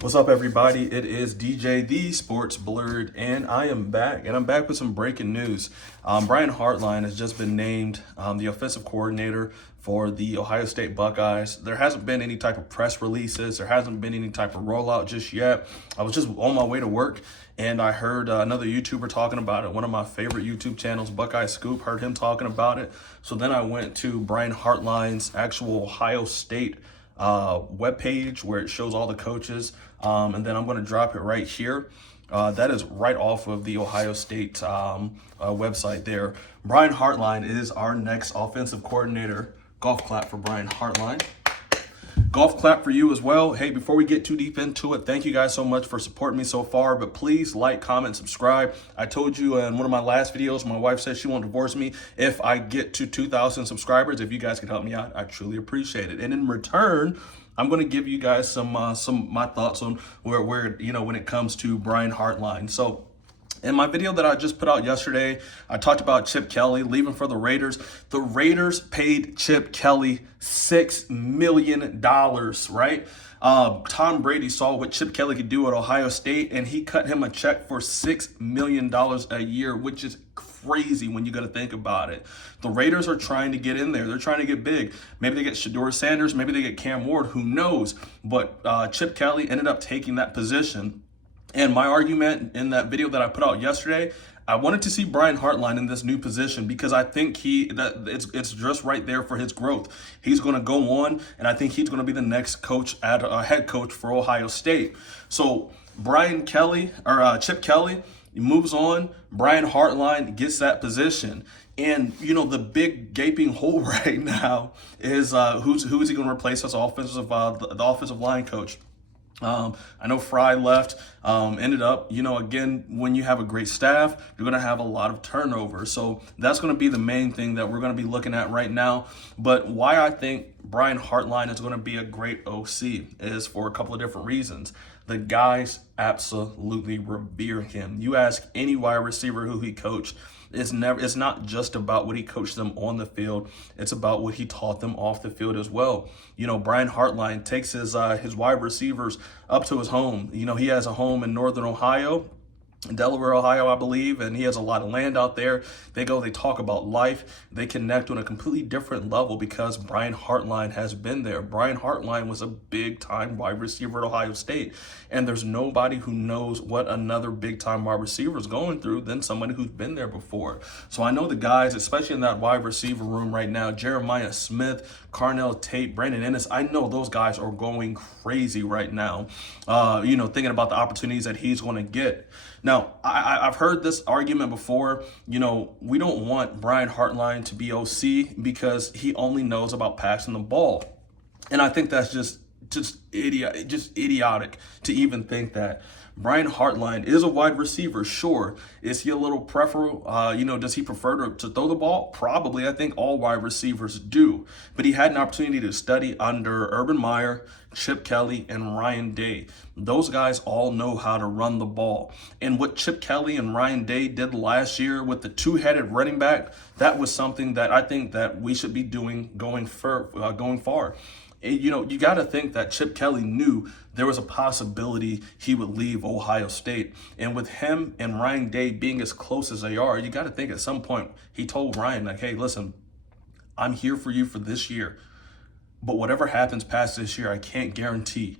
What's up, everybody? It is DJ the Sports Blurred, and I am back. And I'm back with some breaking news. Brian Hartline has just been named the offensive coordinator for the Ohio State Buckeyes. There hasn't been any type of press releases. There hasn't been any type of rollout just yet. I was just on my way to work, and I heard another YouTuber talking about it. One of my favorite YouTube channels, Buckeye Scoop, heard him talking about it. So then I went to Brian Hartline's actual Ohio State webpage where it shows all the coaches, and then I'm going to drop it right here. That is right off of the Ohio State website there. Brian Hartline is our next offensive coordinator. Golf clap for Brian Hartline. Golf clap for you as well. Hey, before we get too deep into it, thank you guys so much for supporting me so far, but please like, comment, subscribe. I told you in one of my last videos, my wife said she won't divorce me if I get to 2,000 subscribers. If you guys can help me out, I truly appreciate it. And in return, I'm going to give you guys some my thoughts on where when it comes to Brian Hartline. So in my video that I just put out yesterday, I talked about Chip Kelly leaving for the Raiders. The Raiders paid Chip Kelly $6 million, right? Tom Brady saw what Chip Kelly could do at Ohio State, and he cut him a check for $6 million a year, which is crazy when you got to think about it. The Raiders are trying to get in there. They're trying to get big. Maybe they get Shedeur Sanders. Maybe they get Cam Ward. Who knows? But Chip Kelly ended up taking that position. And my argument in that video that I put out yesterday, I wanted to see Brian Hartline in this new position because I think it's just right there for his growth. He's going to go on, and I think he's going to be the next coach at head coach for Ohio State. So Chip Kelly moves on. Brian Hartline gets that position. And, the big gaping hole right now is who's he going to replace as the offensive line coach. I know Fry left, ended up, again, when you have a great staff, you're going to have a lot of turnover. So that's going to be the main thing that we're going to be looking at right now. But why I think Brian Hartline is going to be a great OC is for a couple of different reasons. The guys absolutely revere him. You ask any wide receiver who he coached, it's not just about what he coached them on the field. It's about what he taught them off the field as well. Brian Hartline takes his wide receivers up to his home. He has a home in Northern Ohio, Delaware, Ohio, I believe, and he has a lot of land out there. They talk about life. They connect on a completely different level because Brian Hartline has been there. Brian Hartline was a big-time wide receiver at Ohio State, and there's nobody who knows what another big-time wide receiver is going through than somebody who's been there before. So I know the guys, especially in that wide receiver room right now, Jeremiah Smith, Carnell Tate, Brandon Ennis, I know those guys are going crazy right now, thinking about the opportunities that he's going to get. Now, I've heard this argument before. We don't want Brian Hartline to be OC because he only knows about passing the ball. And I think that's just idiotic to even think that. Brian Hartline is a wide receiver, sure. Is he a little preferable? Does he prefer to throw the ball? Probably. I think all wide receivers do. But he had an opportunity to study under Urban Meyer, Chip Kelly, and Ryan Day. Those guys all know how to run the ball. And what Chip Kelly and Ryan Day did last year with the two-headed running back, that was something that I think that we should be doing going far. You got to think that Chip Kelly knew there was a possibility he would leave Ohio State. And with him and Ryan Day being as close as they are, you got to think at some point he told Ryan, like, hey, listen, I'm here for you for this year. But whatever happens past this year, I can't guarantee.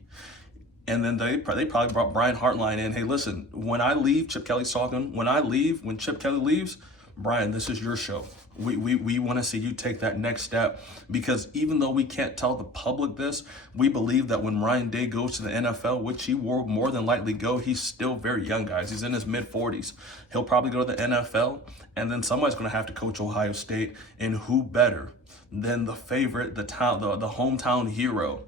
And then they probably brought Brian Hartline in. Hey, listen, when I leave, Chip Kelly's talking, when Chip Kelly leaves, Brian, this is your show. We want to see you take that next step because even though we can't tell the public this, we believe that when Ryan Day goes to the NFL, which he will more than likely go, he's still very young, guys. He's in his mid-40s. He'll probably go to the NFL, and then somebody's going to have to coach Ohio State, and who better than the favorite, the hometown hero,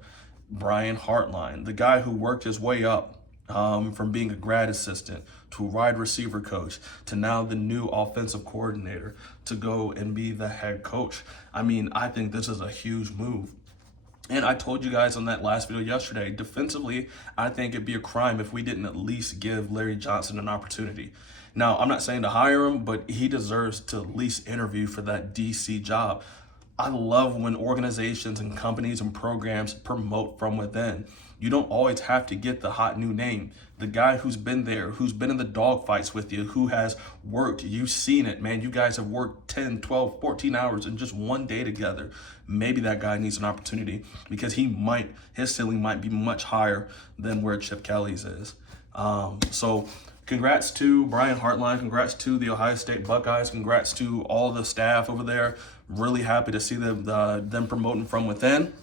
Brian Hartline, the guy who worked his way up from being a grad assistant to a wide receiver coach to now the new offensive coordinator to go and be the head coach. I think this is a huge move. And I told you guys on that last video yesterday, defensively, I think it'd be a crime if we didn't at least give Larry Johnson an opportunity. Now, I'm not saying to hire him, but he deserves to at least interview for that DC job. I love when organizations and companies and programs promote from within. You don't always have to get the hot new name. The guy who's been there, who's been in the dog fights with you, who has worked, you've seen it, man. You guys have worked 10, 12, 14 hours in just one day together. Maybe that guy needs an opportunity because his ceiling might be much higher than where Chip Kelly's is. So congrats to Brian Hartline. Congrats to the Ohio State Buckeyes. Congrats to all the staff over there. Really happy to see them promoting from within.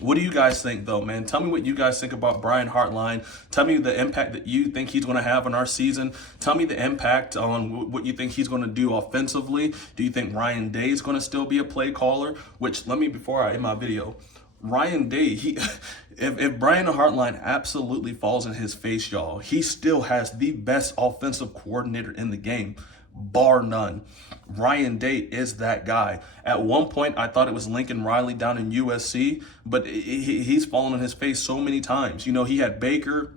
What do you guys think, though, man? Tell me what you guys think about Brian Hartline. Tell me the impact that you think he's going to have on our season. Tell me the impact on what you think he's going to do offensively. Do you think Ryan Day is going to still be a play caller? Which, before I end my video, Ryan Day, if Brian Hartline absolutely falls in his face, y'all, he still has the best offensive coordinator in the game, bar none. Ryan Day is that guy. At one point, I thought it was Lincoln Riley down in USC, but he's fallen on his face so many times. You know, he had Baker,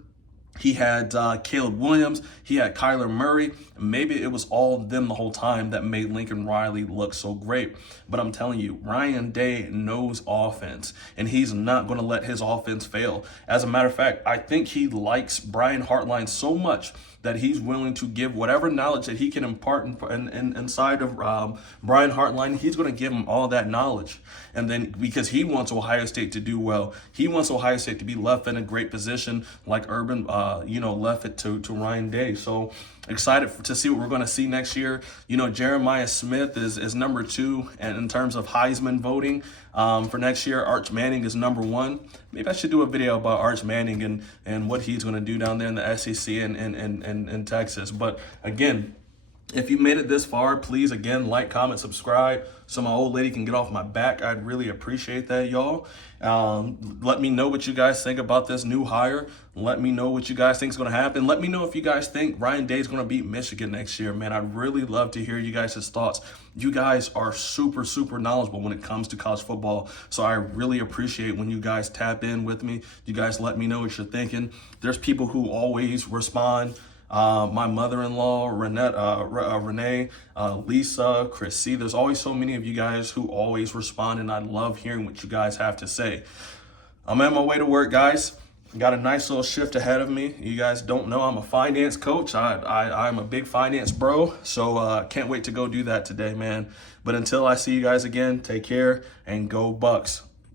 he had Caleb Williams, he had Kyler Murray. Maybe it was all of them the whole time that made Lincoln Riley look so great. But I'm telling you, Ryan Day knows offense, and he's not going to let his offense fail. As a matter of fact, I think he likes Brian Hartline so much that he's willing to give whatever knowledge that he can impart inside of Brian Hartline. He's going to give him all that knowledge. And then because he wants Ohio State to do well, he wants Ohio State to be left in a great position like Urban, left it to Ryan Day. So excited to see what we're going to see next year. You know, Jeremiah Smith is number 2 and in terms of Heisman voting for next year. Arch Manning is number 1. Maybe I should do a video about Arch Manning and what he's going to do down there in the SEC in Texas. But again, if you made it this far, please, again, like, comment, subscribe so my old lady can get off my back. I'd really appreciate that, y'all. Let me know what you guys think about this new hire. Let me know what you guys think is going to happen. Let me know if you guys think Ryan Day is going to beat Michigan next year, man. I'd really love to hear you guys' thoughts. You guys are super, super knowledgeable when it comes to college football, so I really appreciate when you guys tap in with me. You guys let me know what you're thinking. There's people who always respond. My mother-in-law, Renee, Lisa, Chris C. There's always so many of you guys who always respond, and I love hearing what you guys have to say. I'm on my way to work, guys. Got a nice little shift ahead of me. You guys don't know I'm a finance coach. I'm a big finance bro, so can't wait to go do that today, man. But until I see you guys again, take care and go Bucks.